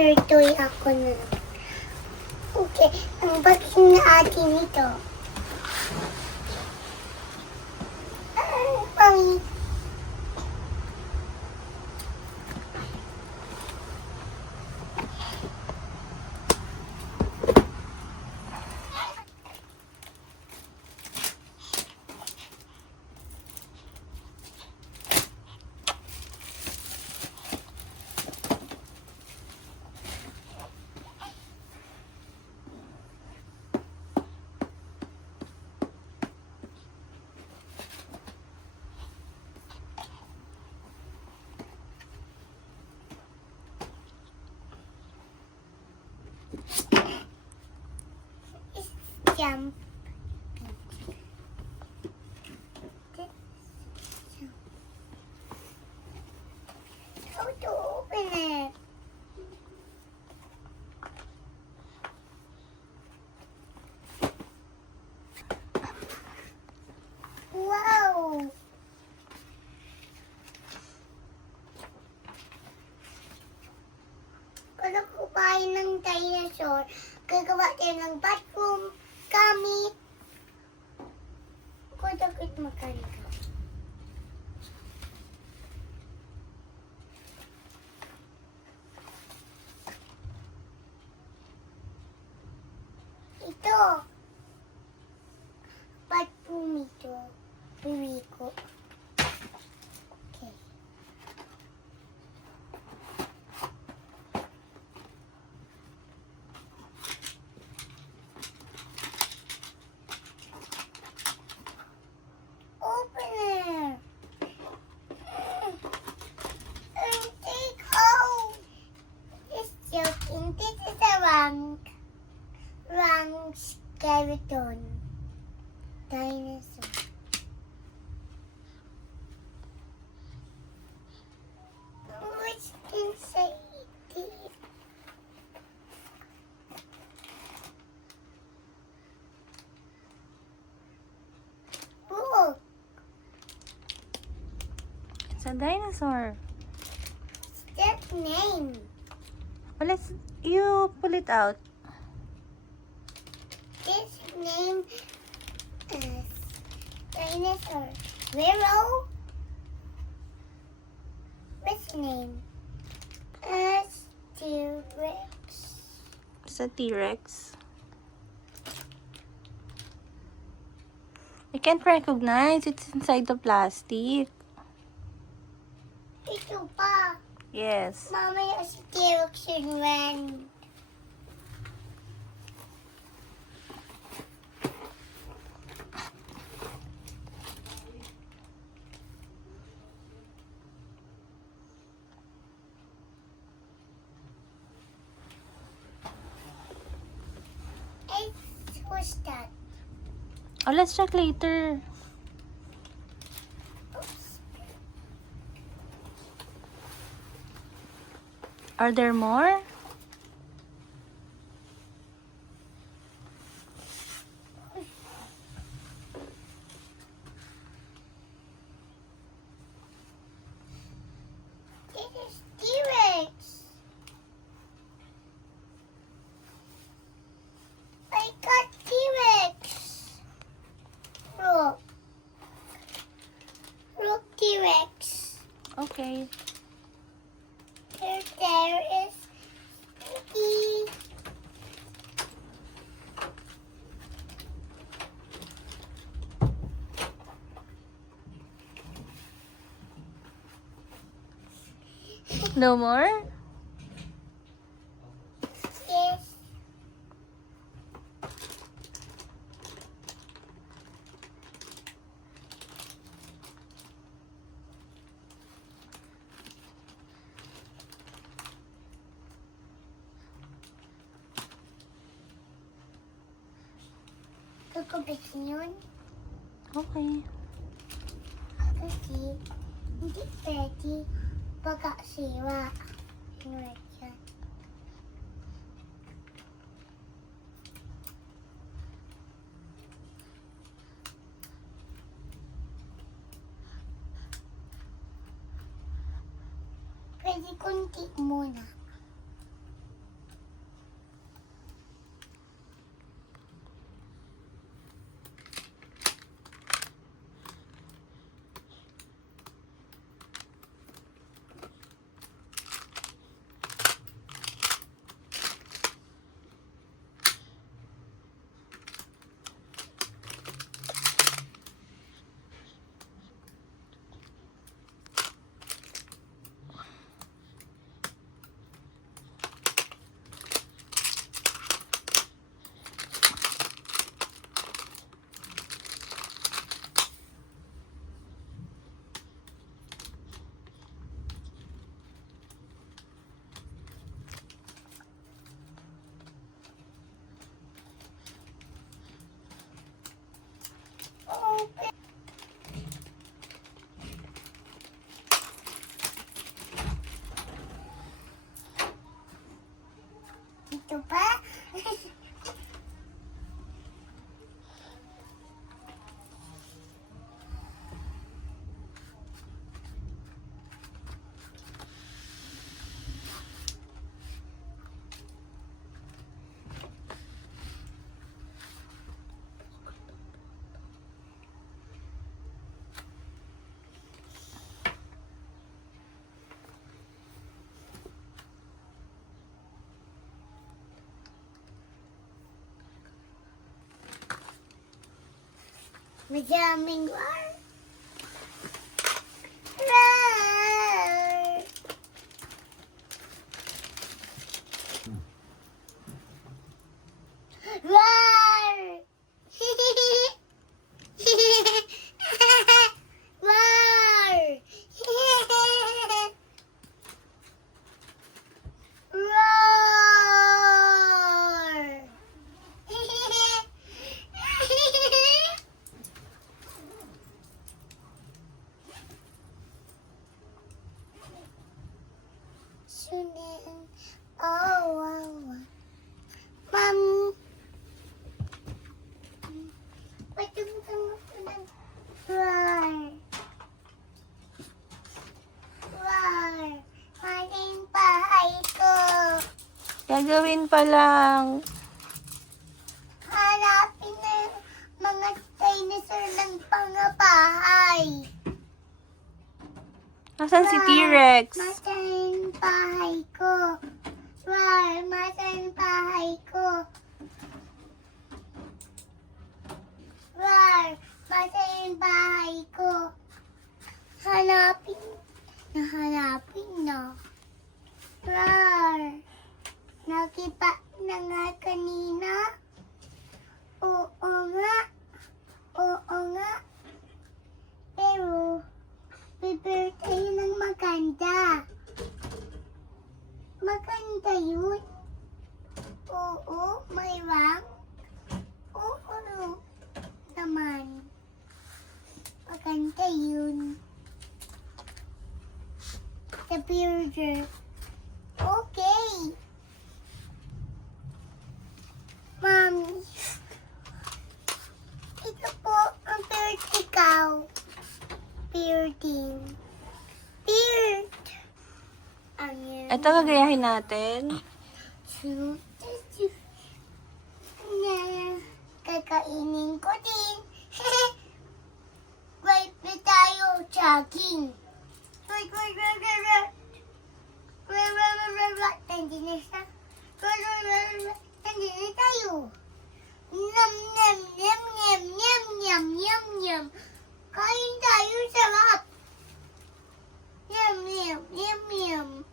dinosaur toy ako na. Okay, ang baking na atin ito. Mami. Jump. How to open it? Wow! Kung kumain ng dinosaur, gagawa tayo ng bathroom gamit. Kung dapat magkaligaw. Ito. Bathroom ito. Piwi ko. Okay. Open it. And take out. Just joking. This is a wrong skeleton. Dinosaur. What's inside this? Look. It's a dinosaur. What's that name? Well, you pull it out. This name is dinosaur. Willow. What's the name? T-Rex. It's a T-Rex. I can't recognize. It's inside the plastic. Ito pa. Yes. Mamaya si T-Rex yun ran. What's that? Oh, let's check later. Oops. Are there more? This is T-Rex. I got T-Rex. Look. Look, T-Rex. Okay. There is Mickey. No more? Yes. Kukubitin yun. Okay. Kasi hindi pwede pagkasiwa. Right yan. Pwede kunti muna. Ito pa? Madaming war. War. War. War. Roar! Sunin. Oh, wow. Mom. Patungtang. Roar. Roar. Maling bahay ko. Gagawin pa lang. Hanapin na yung mga dinosaur ng pangabahay. Nasaan si T-Rex? Masan bahay ko. Roar, masan bahay ko. Roar, masan bahay ko. Hanapin na. Roar, nakipa na nga kanina. Oo nga. Pero, prepare tayo ng maganda. Maganda yun. Oo, may rank. Oo naman. Maganda yun. The builder. Okay. Mami. Ito po ang vertical. Bearding. Beard. Ayan. Ito gagayahin natin. Na kakainin ko din. Right na tayo jogging. Nandiyan na siya. Nandiyan na tayo. Nam. Kain tayo, sarap. Yum.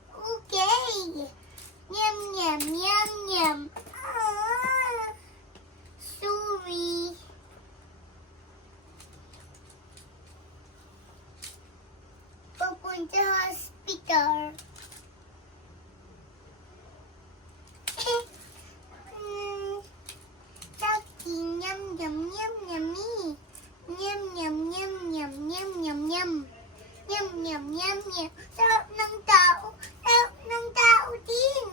Okay. Yum. Sorry. Papunta hospital. Talking, yum. Sarap ng tao din.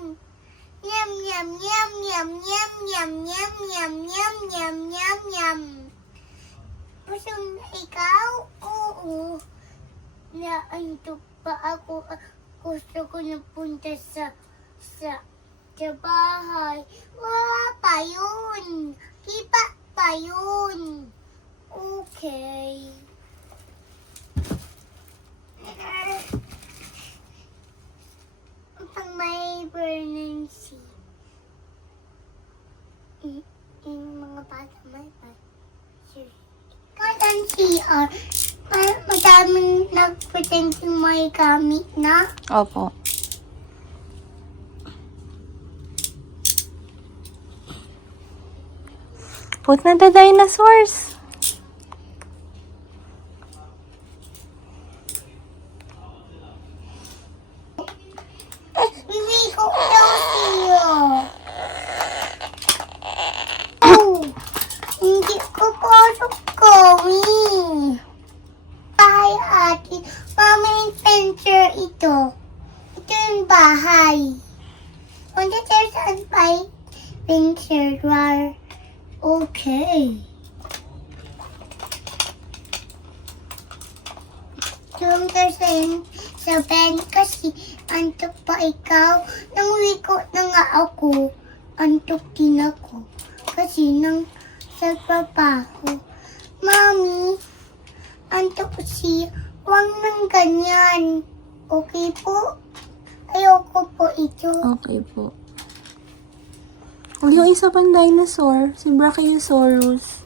Yum. Busog na ikaw? Oo. Naantok pa ako. Gusto ko na punta sa bahay. Wala pa yun. Iba pa yun. Okay. Pag may pregnancy, yung mga bata may pregnancy. Kahit ang CR, madaming nag-pretend yung may gamit na. Opo. Put na the dinosaurs. Bibiko daw siya. Oh, hindi ko pasok gawin. Bahay ate, mama yung fencer ito. Ito yung bahay. Punta tayo saan, bay? pink shirt war. Okay. Doon kasi sa bed kasi antok pa ikaw. Nang wiko na nga ako, antok din ako. Kasi nang sa trabaho. Mami, antok si wag nang ganyan. Okay po? Ayoko po ito. Okay po. O, yung isa pang dinosaur, si Brachiosaurus.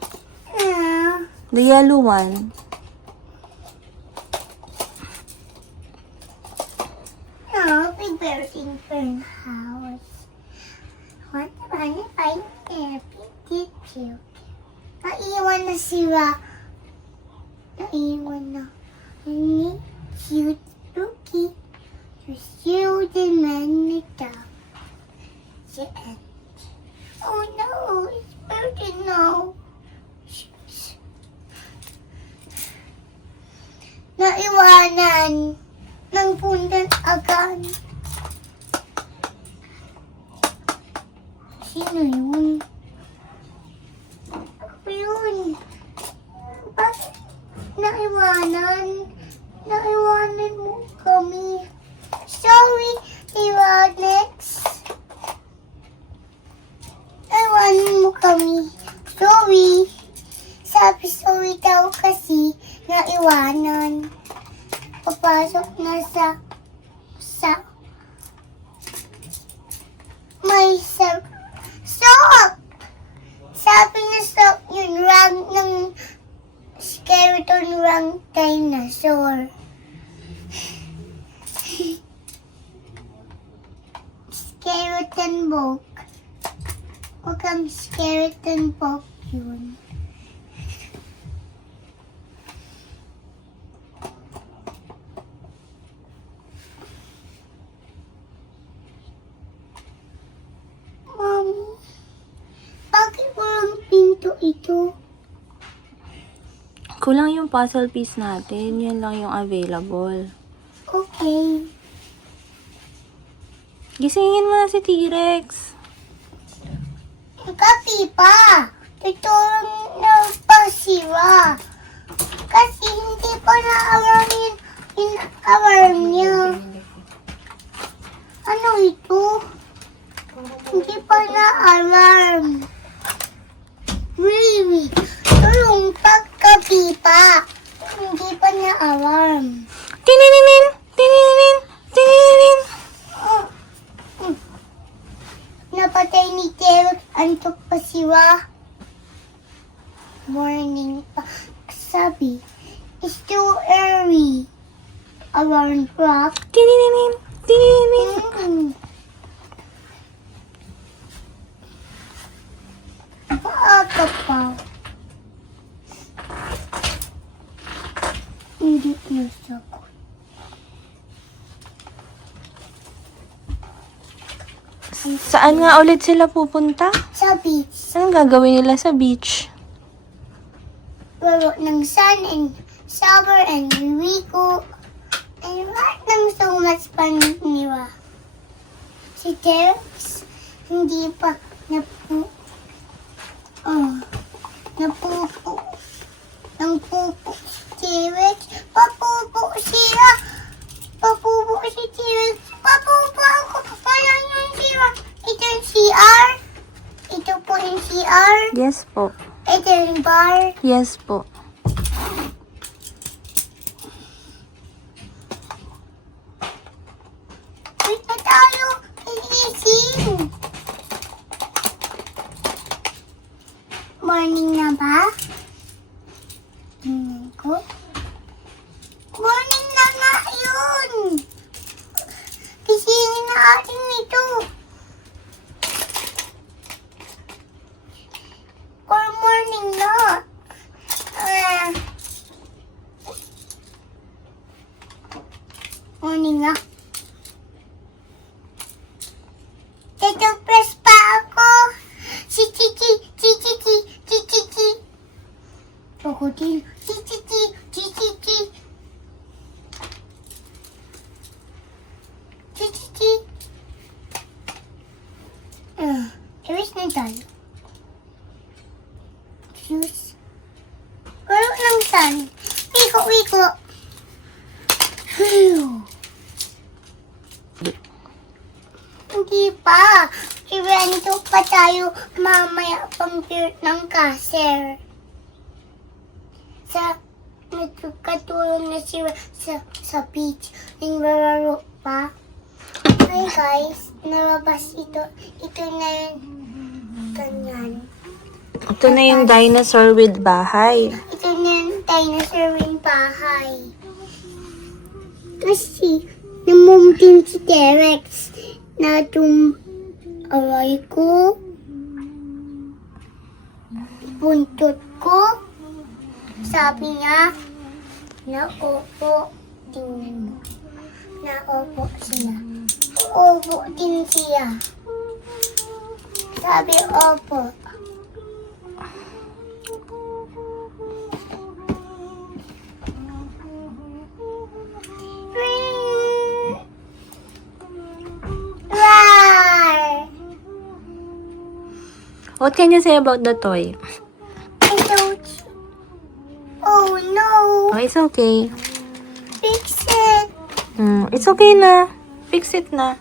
Ah, The yellow one. no, we building fern house. What about if I never did you? Naiwan na sila. Naiwan na. Hindi cute cookie. You the man with the end. Oh no, it's burning now. Naiwanan ng pundan agad. Sino yun? Ako yun. Bakit naiwanan? Naiwanan mo kami. Sorry, T-Rex. Naiwanan mo kami. Sorry. Sabi sorry daw kasi naiwanan. Papasok na sa may soap. Sabi na soap yung rang ng skeleton rang dinosaur. Skeleton book. Huwag kang skeleton book yun. Mommy, bakit walang pinto ito? Kulang yung puzzle piece natin. Yan lang yung available. Okay. Gisingin mo na si T-Rex. Kasi pa, tutulong na pa sila. Kasi hindi pa na-alarm yung alarm niya. Ano ito? Hindi pa na-alarm. Really? Tulong pagkabi pa. Hindi pa na-alarm. Tininin! Tininin! Tininin! Napatay ni T-Rex, antok pa sila. Morning pa. Sabi, it's too early. Alarm clock. Tininin! Tininin! Maaga pa. Hindi nasagot. Saan nga ulit sila pupunta? Sa beach, Anong gagawin nila sa beach? laro ng sun and summer and Rico. And lahat ng so much fun nila. Si Terex, hindi pa napupo. Nang pupo si Terex. Papupo sila. Papupo si Terex. Papupo ako. Wala yung sila. Ito yung CR. Ito po yung CR. Yes po. Ito yung bar. Yes po. Wait na tayo. Iising. Morning na ba? Tingnan ko. Morning na nga yun. Gisingin na atin ito. Or morning na. Morning na. Tito, press pa ako. Si Chichi, Alis na tayo. Shoes. Laro ng sun. Wiko. Phew. Hindi pa. Ibento pa tayo mamaya pang period ng caser. Nagkatulong na siya sa beach. Naglalaro pa. Hi guys, nalabas ito. Ito na yun. Ganyan. Ito na yung dinosaur with bahay. Ito na yung dinosaur yung bahay. Kasi, namumtin si T-Rex na aray ko, buntot ko. Sabi niya, naupo. Tingnan mo. Naupo siya. Opo din siya. Sabi, opo. Roar! What can you say about the toy? I don't. Oh no! Oh, it's okay. Fix it! It's okay na. Fix it na.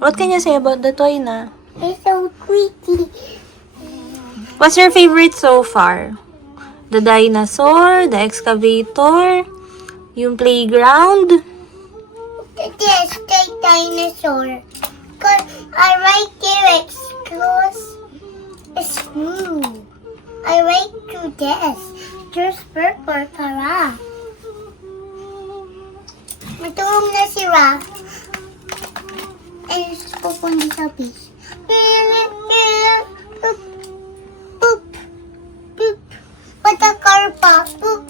What can you say about the toy na? It's so pretty. What's your favorite so far? The dinosaur, the excavator, yung playground? Yes, the dinosaur. Cause I like T-Rex because it's smooth. I like to this. Just purple para. Matulog na si Raph. And pupunta sa beach. Boop. Boop. Boop. Patakar pa. Boop.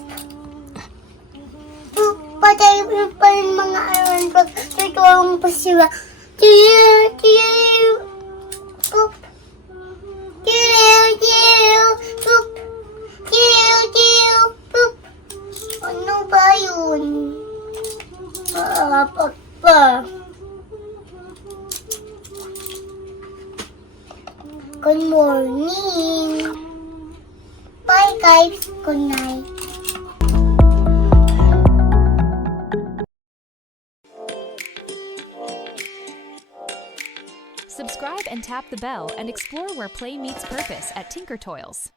Boop. Patay pa yung mga aron pag tutulong pa si Raph. Boop. Boop. Boop. Ano ba yun? Papa. Good morning. Bye guys. Good night. Subscribe and tap the bell and explore where play meets purpose at Tinker Toys.